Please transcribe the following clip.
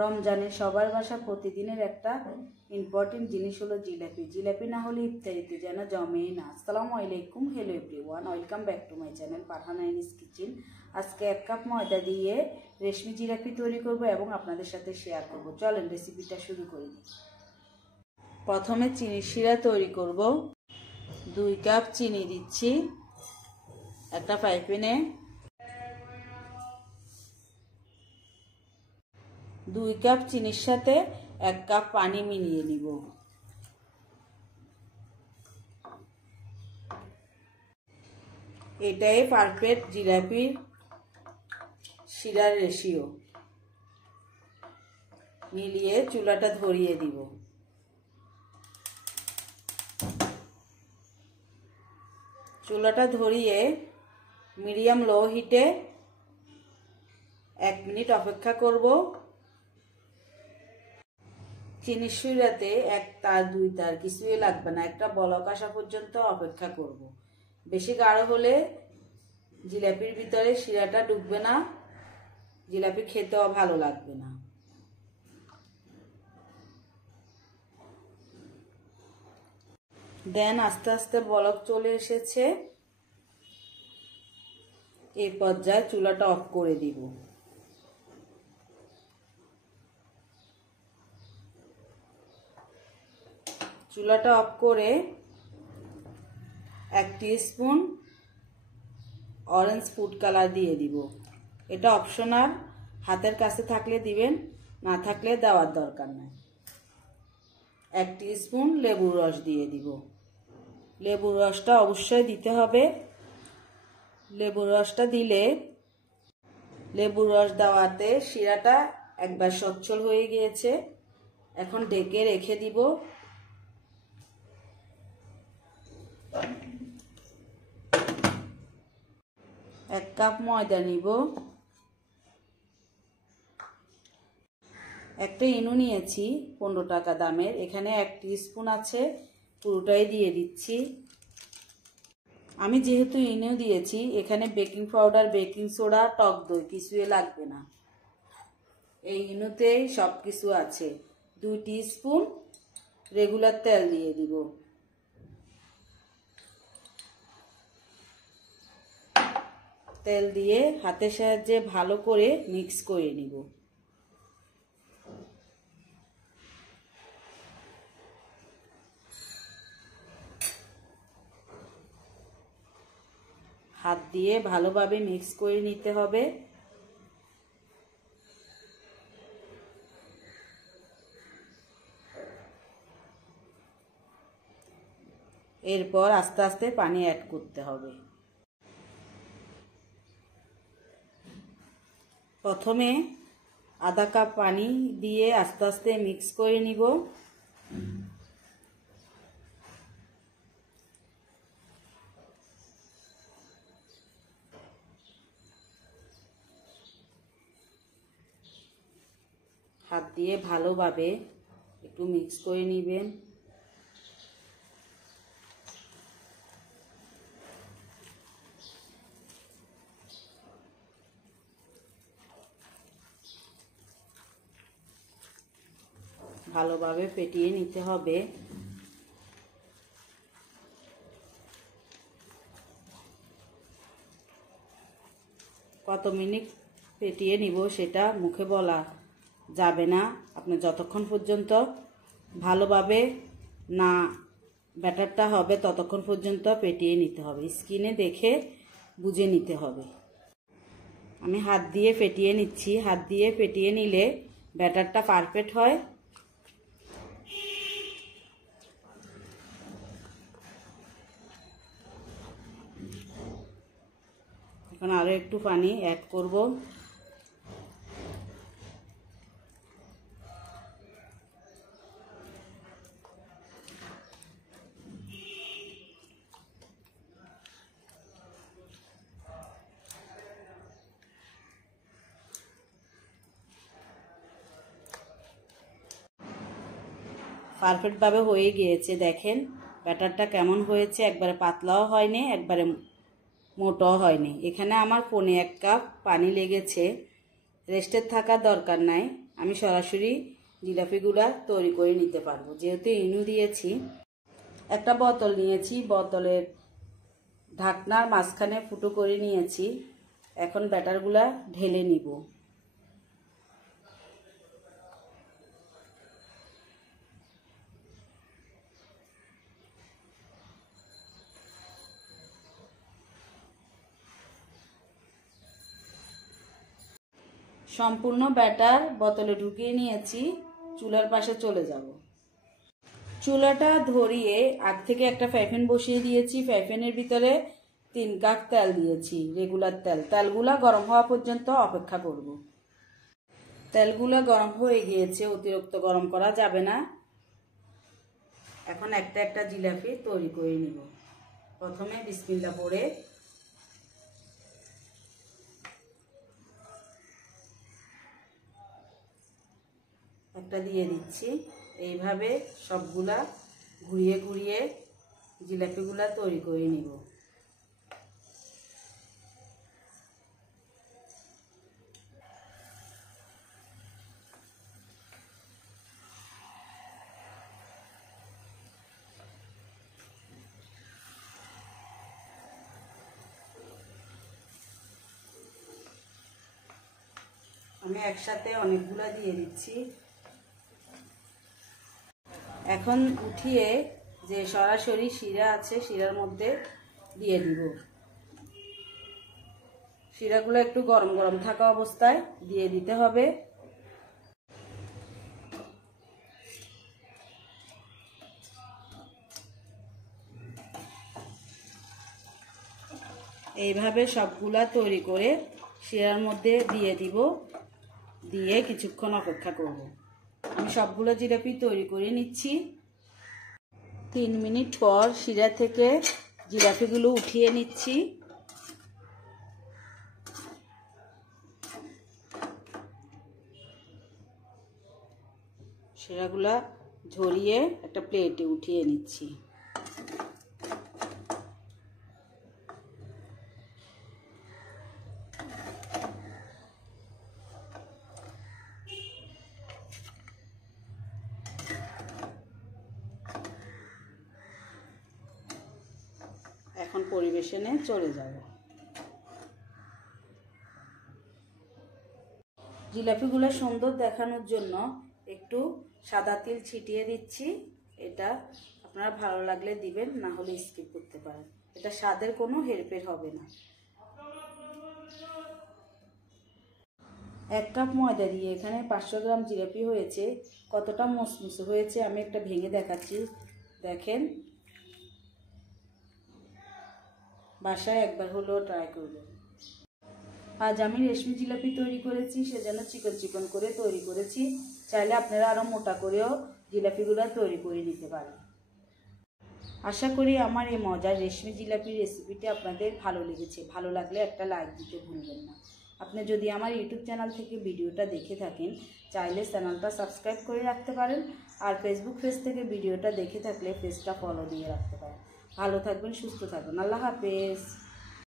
রমজানে সবার বাসা প্রতিদিনের একটা ইম্পর্টেন্ট জিনিস হলো জিলাপি। জিলাপি না হলে ইফতারিতে যেন জমেই না। আসসালামু আলাইকুম, hello everyone, welcome back to my channel Farhana Aini's kitchen. আজকে 1 কাপ ময়দা দিয়ে রেশমি জিলাপি তৈরি করব এবং আপনাদের সাথে শেয়ার করব। চলেন রেসিপিটা শুরু করে দিই। প্রথমে চিনি শিরা তৈরি করব। 2 কাপ চিনি দিচ্ছি একটা ফ্রাই প্যানে। 2 কাপ চিনির সাথে 1 কাপ পানি মিলিয়ে নিব। এটাই পারফেক্ট জিলাপির শিরার রেশিও। মিলিয়ে চুলাটা ধরিয়ে দিব। চুলাটা ধরিয়ে মিডিয়াম লো হিটে 1 মিনিট অপেক্ষা করব। চিনির শিরাতে 1 তার 2 তার কিছুই লাগবে না, একটা বলক আসা পর্যন্ত অপেক্ষা করব। বেশি গাঢ় হলে জিলাপির ভিতরে শিরাটা ঢুকবে না, জিলাপি খেতেও ভালো লাগবে না। দেন আস্তে আস্তে বলক চলে এসেছে। এই পর্যায়ে চুলাটা অফ করে দিব। চুলাটা অফ করে 1 টিস্পুন অরেঞ্জ ফুড কালার দিয়ে দিব। এটা অপশনাল, হাতের কাছে থাকলে দিবেন, না থাকলে দেওয়ার দরকার নাই। 1 টিস্পুন লেবুর রস দিয়ে দিব। লেবুর রসটা অবশ্যই দিতে হবে। লেবুর রসটা দিলে লেবুর রস দেওয়াতে শিরাটা একবার সচ্ছল হয়ে গিয়েছে। এখন ঢেকে রেখে দিব। এক কাপ ময়দা নিব। একটা ইনো নিয়েছি 15 টাকা দামের, এখানে 1 টিস্পুন আছে, পুরোটাই দিয়ে দিচ্ছি। আমি যেহেতু ইনো দিয়েছি, এখানে বেকিং পাউডার, বেকিং সোডা, টক দই কিছুই লাগবে না, এই ইনোতেই সব কিছু আছে। 2 টিস্পুন রেগুলার তেল দিয়ে দিব। তেল দিয়ে হাতের সাহায্যে ভালো করে মিক্স করে নিব। হাত দিয়ে ভালোভাবে মিক্স করে নিতে হবে। এরপর আস্তে আস্তে পানি অ্যাড করতে হবে। প্রথমে আধা কাপ পানি দিয়ে আস্তে আস্তে মিক্স করে নিব। হাত দিয়ে ভালোভাবে একটু মিক্স করে নেবেন। ভালোভাবে ফেটিয়ে নিতে হবে। কত মিনিট ফেটিয়ে নিব সেটা মুখে বলা যাবে না। আপনি যতক্ষণ পর্যন্ত ভালোভাবে না ব্যাটারটা হবে ততক্ষণ পর্যন্ত ফেটিয়ে নিতে হবে। স্কিনে দেখে বুঝে নিতে হবে। আমি হাত দিয়ে ফেটিয়ে নিচ্ছি। হাত দিয়ে ফেটিয়ে নিলে ব্যাটারটা পারফেক্ট হয়। এখন আরো একটু পানি অ্যাড করব। পারফেক্টভাবে হয়ে গিয়েছে। দেখেন ব্যাটারটা কেমন হয়েছে, একবারে পাতলাও হয়নি, একবারে মোটাও হয়নি। এখানে আমার 1.25 কাপ পানি লেগেছে। রেস্টের থাকার দরকার নাই, আমি সরাসরি জিলাপিগুলা তৈরি করে নিতে পারবো। যেহেতু ইনু দিয়েছি, একটা বোতল নিয়েছি, বোতলের ঢাকনার মাঝখানে ফুটো করে নিয়েছি। এখন ব্যাটারগুলা ঢেলে নিব। সম্পূর্ণ ব্যাটার বোতলে ঢুকিয়ে নিয়েছি। চুলার পাশে চলে যাব। চুলাটা ধরিয়ে আগ থেকে একটা ফ্রাইপ্যান বসিয়ে দিয়েছি। ফ্রাইপ্যানের ভিতরে 3 কাপ তেল দিয়েছি, রেগুলার তেল। তেলগুলা গরম হওয়া পর্যন্ত অপেক্ষা করব। তেলগুলা গরম হয়ে গিয়েছে, অতিরিক্ত গরম করা যাবে না। এখন একটা একটা জিলাপি তৈরি করে নিব। প্রথমে বিসমিল্লাহ পড়ে একটা দিয়ে দিচ্ছি। এইভাবে সবগুলা ঘুরিয়ে ঘুরিয়ে জিলাপিগুলা তৈরি করে নিব। আমি একসাথে অনেকগুলা দিয়ে দিচ্ছি। এখন উঠিয়ে যে সরাসরি শিরা আছে, শিরার মধ্যে দিয়ে দিব। শিরাগুলো একটু গরম গরম থাকা অবস্থায় দিয়ে দিতে হবে। এইভাবে সবগুলা তৈরি করে শিরার মধ্যে দিয়ে দিব। দিয়ে কিছুক্ষণ অপেক্ষা করব। আমি সবগুলো জিলাপি তৈরি করে নিচ্ছি। 3 মিনিট পর শিরা থেকে জিলাপিগুলো উঠিয়ে নিচ্ছি। শিরাগুলা ঝরিয়ে একটা প্লেটে উঠিয়ে নিচ্ছি। এখন পরিবেশনে চলে যাব। জিলাপিগুলো সুন্দর দেখানোর জন্য একটু সাদা তিল ছিটিয়ে দিচ্ছি। এটা আপনারা ভালো লাগলে দিবেন, না হলে স্কিপ করতে পারেন। এটা স্বাদের কোনো হেরফের হবে না। 1 কাপ ময়দা দিয়ে এখানে 500 গ্রাম জিলাপি হয়েছে। কতটা মুসমুসে হয়েছে আমি একটা ভেঙে দেখাচ্ছি, দেখেন। বাসায় একবার হলেও ট্রাই করবেন। আজ আমি রেশমি জিলাপি তৈরি করেছি, সেজন্য চিকন চিকন করে তৈরি করেছি। চাইলে আপনারা আরও মোটা করেও জিলাপিগুলো তৈরি করে নিতে পারেন। আশা করি আমার এই মজার রেশমি জিলাপির রেসিপিটি আপনাদের ভালো লেগেছে। ভালো লাগলে একটা লাইক দিতে ভুলবেন না। আপনি যদি আমার ইউটিউব চ্যানেল থেকে ভিডিওটা দেখে থাকেন, চাইলে চ্যানেলটা সাবস্ক্রাইব করে রাখতে পারেন। আর ফেসবুক পেজ থেকে ভিডিওটা দেখে থাকলে পেজটা ফলো দিয়ে রাখতে পারেন। ভালো থাকবেন, সুস্থ থাকবেন। আল্লাহ হাফেজ।